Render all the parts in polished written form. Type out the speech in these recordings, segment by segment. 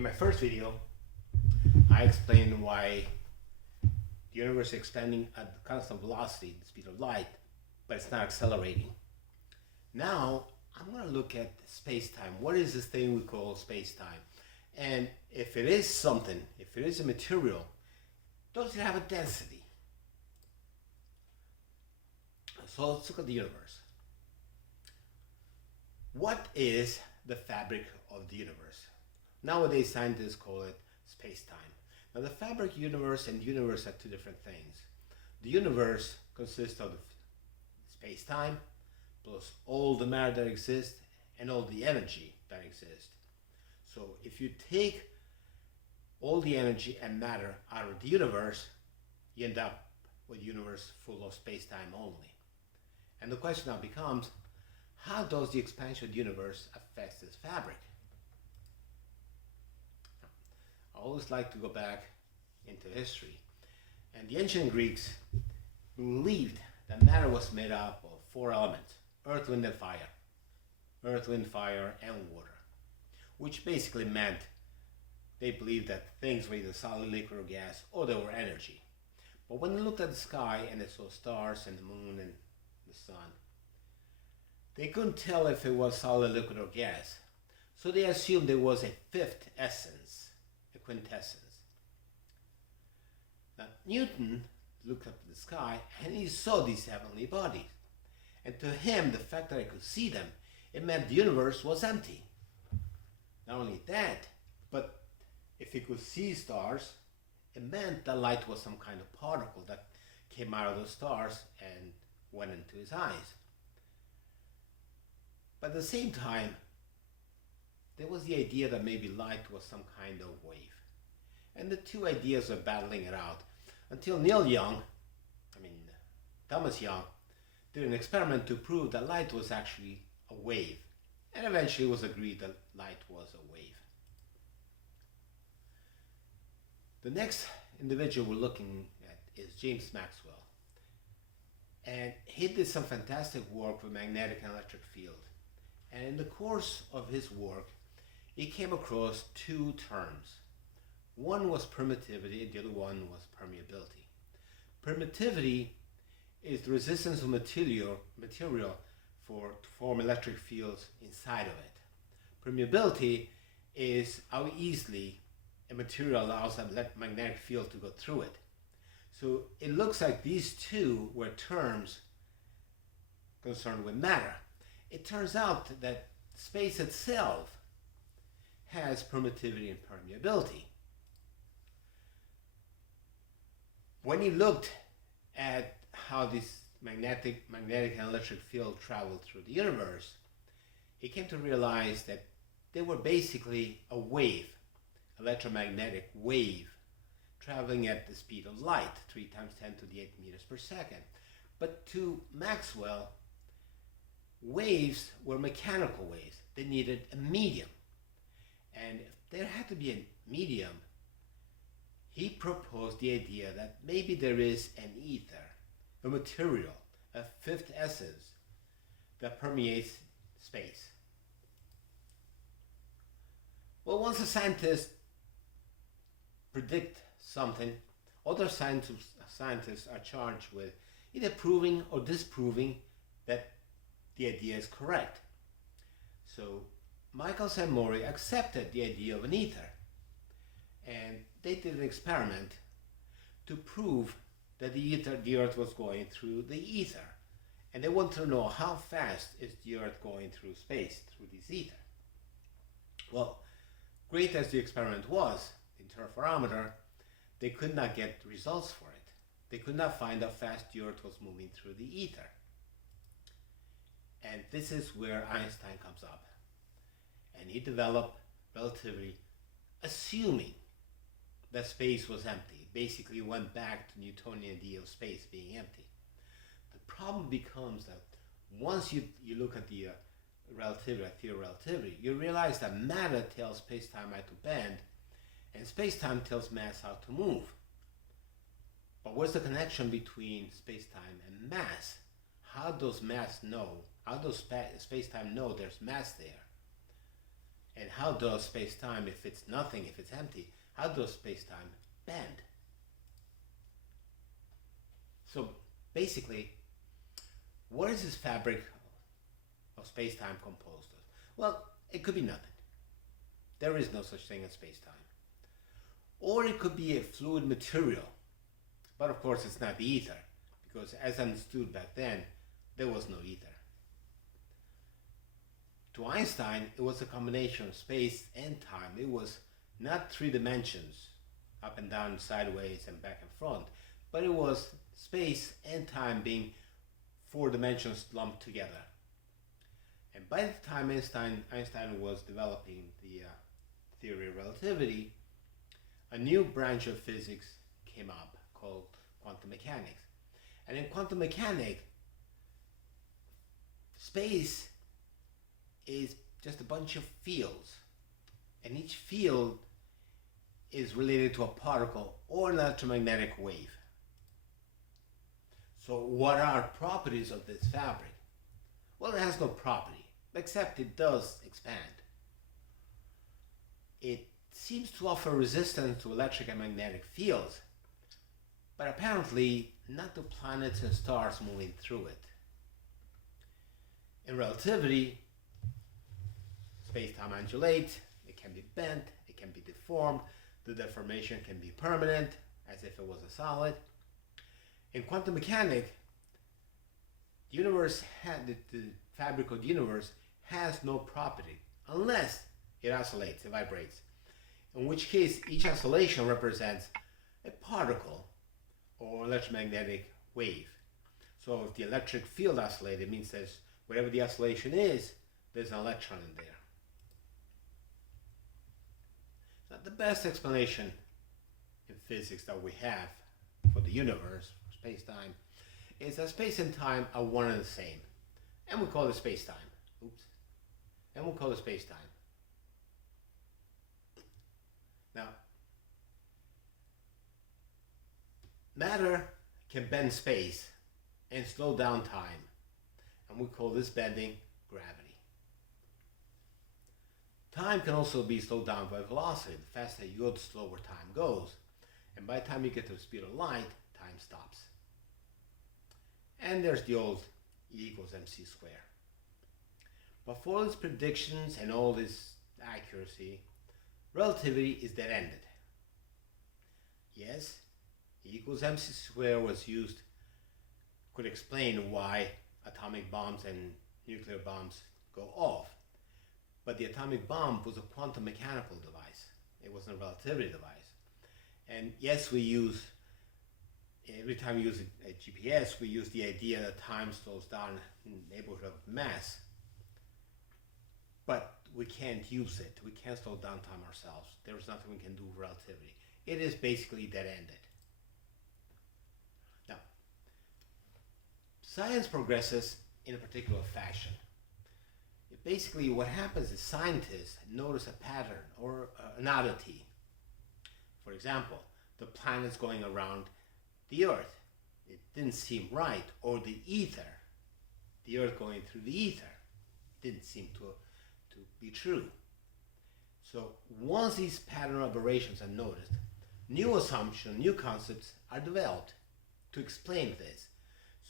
In my first video, I explained why the universe is expanding at the constant velocity, the speed of light, but it's not accelerating. Now, I'm going to look at space-time. What is this thing we call space-time? And if it is something, if it is a material, does it have a density? So let's look at the universe. What is the fabric of the universe? Nowadays, scientists call it space-time. Now, the fabric universe and universe are two different things. The universe consists of space-time plus all the matter that exists and all the energy that exists. So if you take all the energy and matter out of the universe, you end up with a universe full of space-time only. And the question now becomes, how does the expansion of the universe affect this fabric? I always like to go back into history. And the ancient Greeks believed that matter was made up of four elements: earth, wind, and fire. Earth, wind, fire, and water. Which basically meant they believed that things were either solid, liquid, or gas, or they were energy. But when they looked at the sky and they saw stars and the moon and the sun, they couldn't tell if it was solid, liquid, or gas. So they assumed there was a fifth essence, a quintessence. Now, Newton looked up at the sky and he saw these heavenly bodies. And to him, the fact that he could see them, it meant the universe was empty. Not only that, but if he could see stars, it meant that light was some kind of particle that came out of those stars and went into his eyes. But at the same time, there was the idea that maybe light was some kind of wave. And the two ideas were battling it out until Thomas Young, did an experiment to prove that light was actually a wave. And eventually it was agreed that light was a wave. The next individual we're looking at is James Maxwell. And he did some fantastic work with magnetic and electric field. And in the course of his work, he came across two terms. One was permittivity and the other one was permeability. Permittivity is the resistance of material to form electric fields inside of it. Permeability is how easily a material allows a magnetic field to go through it. So it looks like these two were terms concerned with matter. It turns out that space itself has permittivity and permeability. When he looked at how this magnetic and electric field traveled through the universe, he came to realize that they were basically a wave, electromagnetic wave, traveling at the speed of light, 3 times 10 to the 8 meters per second. But to Maxwell, waves were mechanical waves. They needed a medium. And if there had to be a medium, he proposed the idea that maybe there is an ether, a material, a fifth essence that permeates space. Well, once a scientist predict something, other scientists are charged with either proving or disproving that the idea is correct. So Michael and Maury accepted the idea of an ether, and they did an experiment to prove that the Earth was going through the ether. And they wanted to know how fast is the Earth going through space, through this ether. Well, great as the experiment was, the interferometer, they could not get results for it. They could not find how fast the Earth was moving through the ether. And this is where Einstein comes up. And he developed relativity, assuming that space was empty. Basically went back to Newtonian idea of space being empty. The problem becomes that once you look at the theory of relativity, you realize that matter tells space-time how to bend, and space-time tells mass how to move. But what's the connection between space-time and mass? How does space-time know there's mass there? And how does space-time, if it's nothing, if it's empty, how does space-time bend? So basically, what is this fabric of space-time composed of? Well, it could be nothing. There is no such thing as space-time. Or it could be a fluid material. But of course it's not the ether, because as understood back then, there was no ether. To Einstein, it was a combination of space and time. It was not three dimensions, up and down, sideways, and back and front, but it was space and time being four dimensions lumped together. And by the time Einstein was developing the theory of relativity, a new branch of physics came up called quantum mechanics. And in quantum mechanics, space is just a bunch of fields, and each field is related to a particle or an electromagnetic wave. So what are properties of this fabric? Well, it has no property, except it does expand. It seems to offer resistance to electric and magnetic fields, but apparently not to planets and stars moving through it. In relativity, space-time undulates, it can be bent, it can be deformed, the deformation can be permanent, as if it was a solid. In quantum mechanics, the fabric of the universe has no property, unless it oscillates, it vibrates. In which case, each oscillation represents a particle or electromagnetic wave. So if the electric field oscillates, it means there's, whatever the oscillation is, there's an electron in there. Now, the best explanation in physics that we have for the universe, for space-time, is that space and time are one and the same. And we call it space-time. Oops. And we'll call it space-time. Now, matter can bend space and slow down time, and we call this bending gravity. Time can also be slowed down by velocity. The faster you go, the slower time goes. And by the time you get to the speed of light, time stops. And there's the old E equals mc squared. But for all these predictions and all this accuracy, relativity is dead-ended. Yes, E equals mc squared was used, could explain why atomic bombs and nuclear bombs go off. But the atomic bomb was a quantum mechanical device. It wasn't a relativity device. And yes, we use, every time we use a GPS, we use the idea that time slows down in the neighborhood of mass. But we can't use it. We can't slow down time ourselves. There's nothing we can do with relativity. It is basically dead-ended. Now, science progresses in a particular fashion. Basically, what happens is scientists notice a pattern or an oddity. For example, the planets going around the Earth. It didn't seem right. Or the ether. The Earth going through the ether. Didn't seem to be true. So once these pattern aberrations are noticed, new assumptions, new concepts are developed to explain this.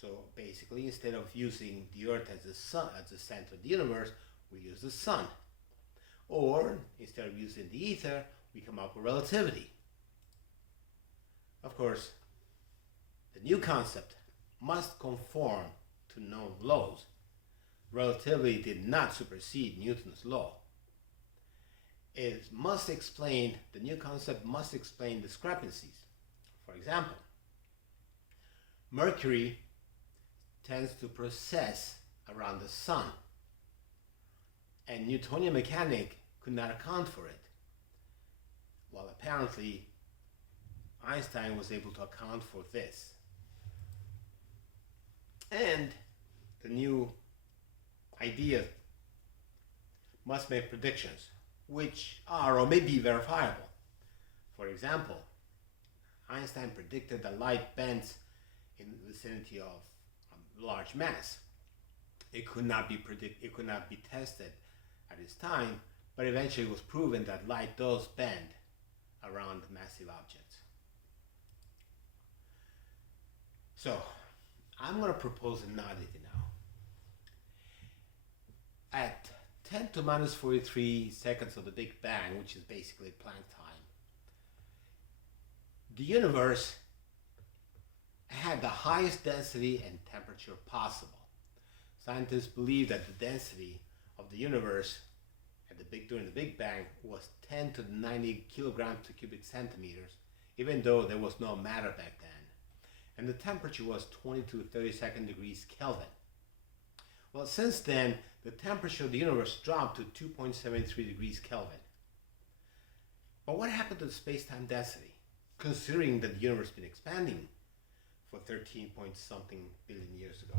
So basically, instead of using the Earth as the sun, as the center of the universe, we use the sun. Or instead of using the ether, we come up with relativity. Of course, the new concept must conform to known laws. Relativity did not supersede Newton's law. It must explain, the new concept must explain discrepancies. For example, Mercury tends to precess around the sun, and Newtonian mechanics could not account for it. Well, apparently Einstein was able to account for this. And the new idea must make predictions, which are or may be verifiable. For example, Einstein predicted that light bends in the vicinity of large mass. It could not be tested at his time, but eventually it was proven that light does bend around massive objects. So I'm going to propose an oddity now. At 10 to minus 43 seconds of the Big Bang, which is basically Planck time, the universe had the highest density and temperature possible. Scientists believe that the density of the universe during the Big Bang was 10 to the 90 kilograms to cubic centimeters, even though there was no matter back then. And the temperature was 20 to 32 degrees Kelvin. Well, since then, the temperature of the universe dropped to 2.73 degrees Kelvin. But what happened to the space-time density, considering that the universe has been expanding for 13 point something billion years ago?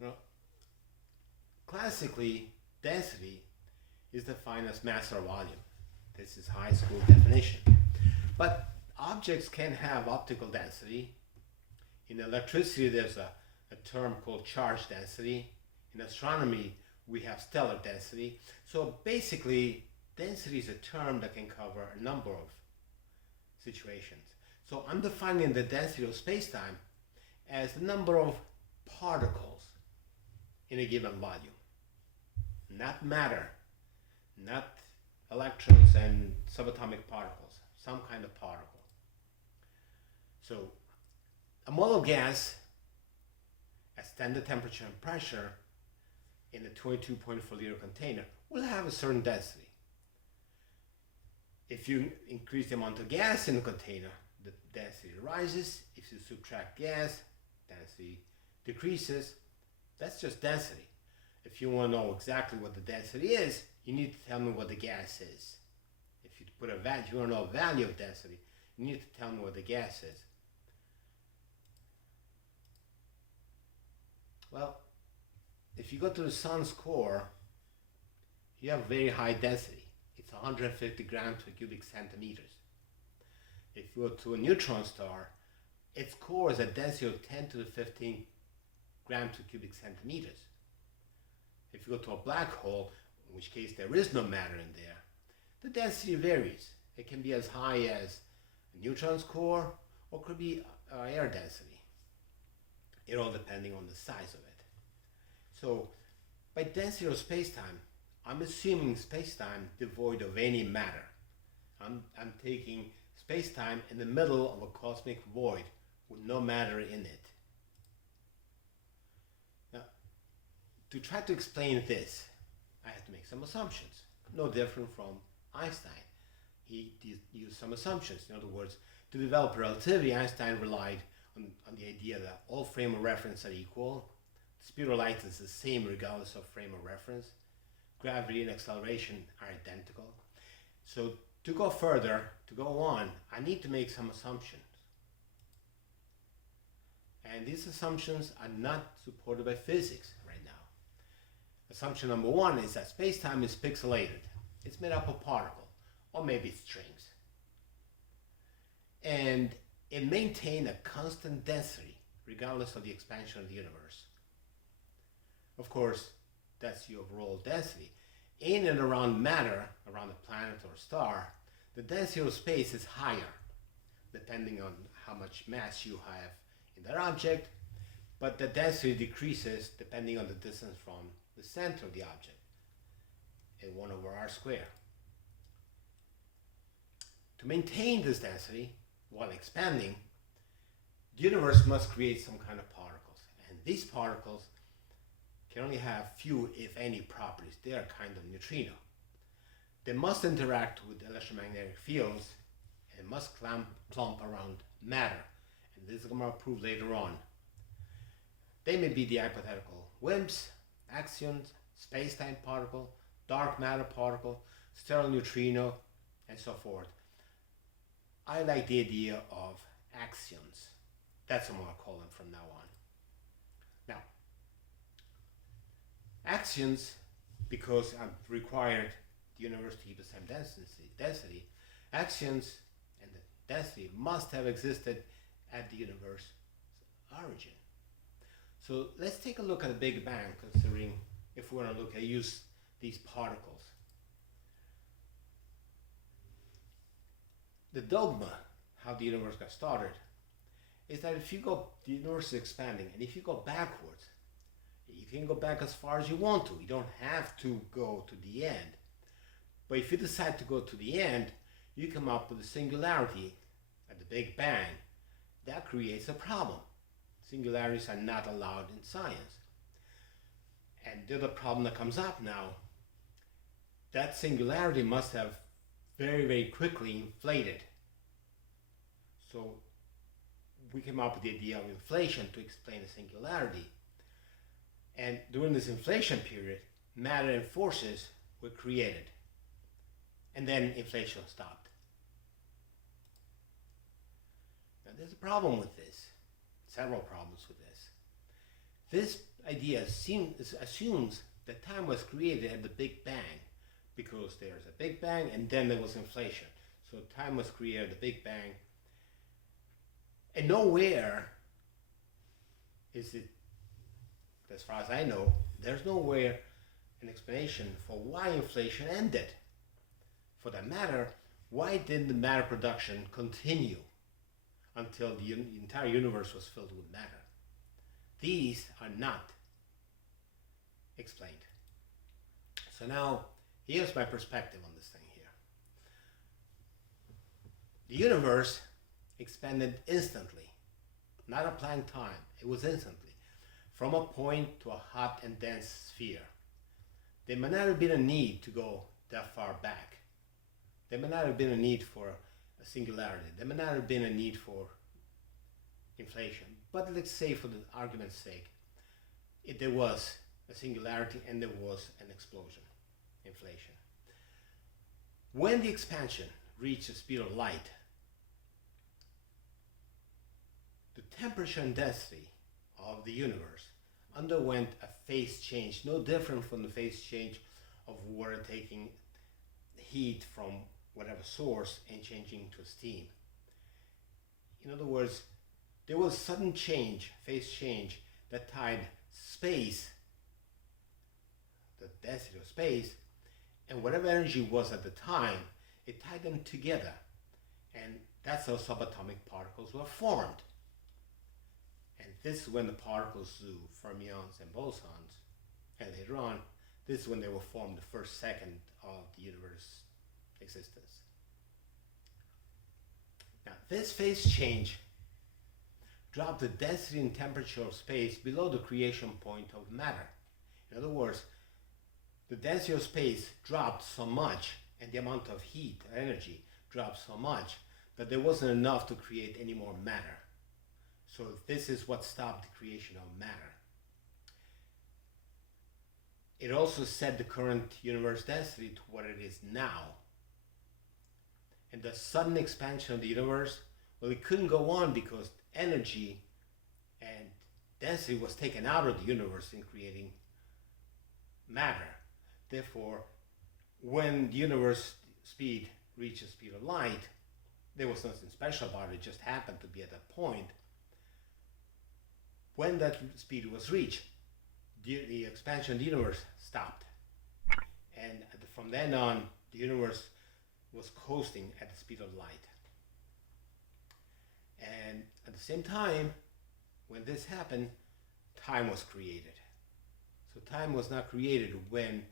Well, classically, density is defined as mass or volume. This is high school definition. But objects can have optical density. In electricity, there's a term called charge density. In astronomy, we have stellar density. So basically, density is a term that can cover a number of situations. So I'm defining the density of space-time as the number of particles in a given volume. Not matter, not electrons and subatomic particles, some kind of particle. So a mole of gas at standard temperature and pressure in a 22.4 liter container will have a certain density. If you increase the amount of gas in the container, the density rises. If you subtract gas, density decreases. That's just density. If you want to know exactly what the density is, you need to tell me what the gas is. If you put a value, you want to know a value of density, you need to tell me what the gas is. Well, if you go to the sun's core, you have very high density. It's 150 grams per cubic centimeters. If you go to a neutron star, its core is a density of 10 to the 15 grams per cubic centimeters. If you go to a black hole, in which case there is no matter in there, the density varies. It can be as high as a neutron's core, or could be air density. It all depending on the size of it. So, by density of spacetime, I'm assuming spacetime devoid of any matter. I'm taking spacetime in the middle of a cosmic void with no matter in it. Now, to try to explain this, I have to make some assumptions. No different from Einstein. He used some assumptions. In other words, to develop relativity, Einstein relied on the idea that all frame of reference are equal. The speed of light is the same regardless of frame of reference. Gravity and acceleration are identical. So to go further, to go on, I need to make some assumptions. And these assumptions are not supported by physics right now. Assumption number one is that space-time is pixelated. It's made up of particles, or maybe strings. And it maintains a constant density regardless of the expansion of the universe. Of course, that's the overall density. In and around matter, around a planet or star, the density of space is higher, depending on how much mass you have in that object, but the density decreases depending on the distance from the center of the object, in 1 over r squared. To maintain this density while expanding, the universe must create some kind of particles, and these particles can only have few, if any, properties. They are kind of neutrino. They must interact with electromagnetic fields and must clump around matter. And this is going to prove later on. They may be the hypothetical WIMPs, axions, space-time particle, dark matter particle, sterile neutrino, and so forth. I like the idea of axions. That's what I'm going to call them from now on. Now, axions, because I've required the universe to keep the same density, axions and the density must have existed at the universe's origin. So let's take a look at the Big Bang, considering if we want to use these particles. The dogma, how the universe got started, is that if you go, the universe is expanding, and if you go backwards, you can go back as far as you want to. You don't have to go to the end. But if you decide to go to the end, you come up with a singularity at the Big Bang. That creates a problem. Singularities are not allowed in science. And the other problem that comes up now, that singularity must have very, very quickly inflated. So we came up with the idea of inflation to explain the singularity. And during this inflation period, matter and forces were created. And then inflation stopped. Now there's a problem with this, several problems with this. This idea assumes that time was created at the Big Bang, because there's a Big Bang and then there was inflation. So time was created at the Big Bang. And nowhere is it, as far as I know, there's nowhere an explanation for why inflation ended. For that matter, why didn't the matter production continue until the entire universe was filled with matter? These are not explained. So now, here's my perspective on this thing here. The universe expanded instantly, not a Planck time. It was instantly, from a point to a hot and dense sphere. There may not have been a need to go that far back. There may not have been a need for a singularity. There may not have been a need for inflation. But let's say, for the argument's sake, there was a singularity and there was an explosion, inflation. When the expansion reached the speed of light, the temperature and density of the universe underwent a phase change, no different from the phase change of water taking heat from whatever source and changing to steam. In other words, there was sudden change, phase change, that tied space, the density of space, and whatever energy was at the time, it tied them together. And that's how subatomic particles were formed. And this is when the particles, fermions and bosons, and later on, this is when they were formed, the first second of the universe's existence. Now, this phase change dropped the density and temperature of space below the creation point of matter. In other words, the density of space dropped so much, and the amount of heat, energy, dropped so much that there wasn't enough to create any more matter. So this is what stopped the creation of matter. It also set the current universe density to what it is now. And the sudden expansion of the universe, well, it couldn't go on because energy and density was taken out of the universe in creating matter. Therefore, when the universe speed reached the speed of light, there was nothing special about it, it just happened to be at that point. When that speed was reached, the expansion of the universe stopped. And from then on, the universe was coasting at the speed of light. And at the same time, when this happened, time was created. So time was not created when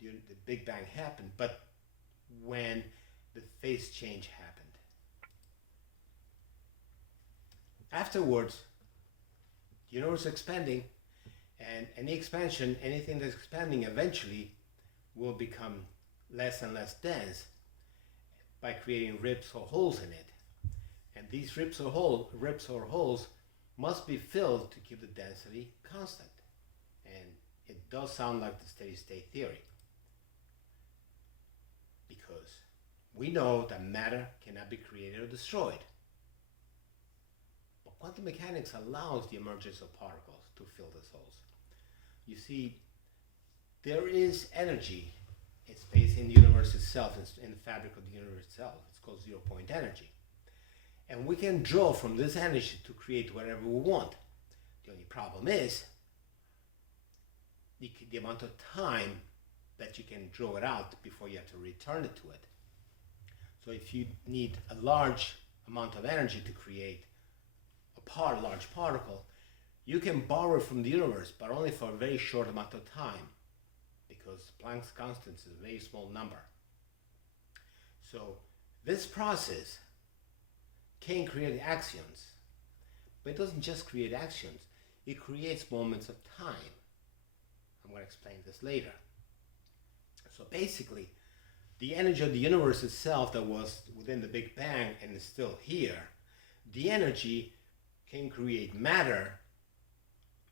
the Big Bang happened, but when the phase change happened. Afterwards, the universe is expanding, and any expansion, anything that's expanding eventually will become less and less dense by creating rips or holes in it. And these rips or holes must be filled to keep the density constant. And it does sound like the steady state theory, because we know that matter cannot be created or destroyed. But quantum mechanics allows the emergence of particles to fill these holes. You see, there is energy in space, in the universe itself, in the fabric of the universe itself. It's called zero-point energy. And we can draw from this energy to create whatever we want. The only problem is, the amount of time that you can draw it out before you have to return it to it. So if you need a large amount of energy to create a large particle, you can borrow from the universe, but only for a very short amount of time, because Planck's constant is a very small number. So this process can create axions, but it doesn't just create axions, it creates moments of time. I'm going to explain this later. So basically, the energy of the universe itself that was within the Big Bang and is still here, the energy can create matter,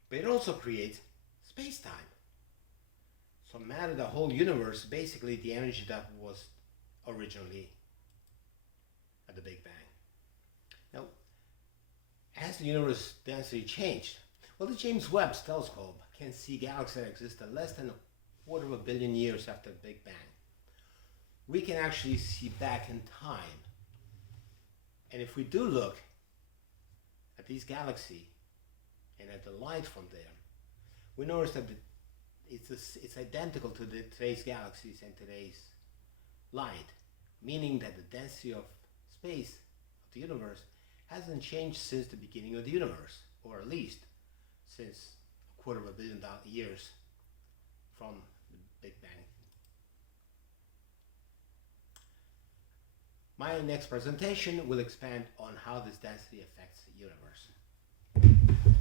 but it also creates space-time. So matter, the whole universe, basically the energy that was originally at the Big Bang. Now, as the universe density changed, well, the James Webb telescope can see galaxies that existed less than 250 million years after the Big Bang. We can actually see back in time. And if we do look at these galaxies and at the light from there, we notice that it's identical to today's galaxies and today's light, meaning that the density of space, of the universe, hasn't changed since the beginning of the universe, or at least since 250 million years from the Big Bang. My next presentation will expand on how this density affects the universe.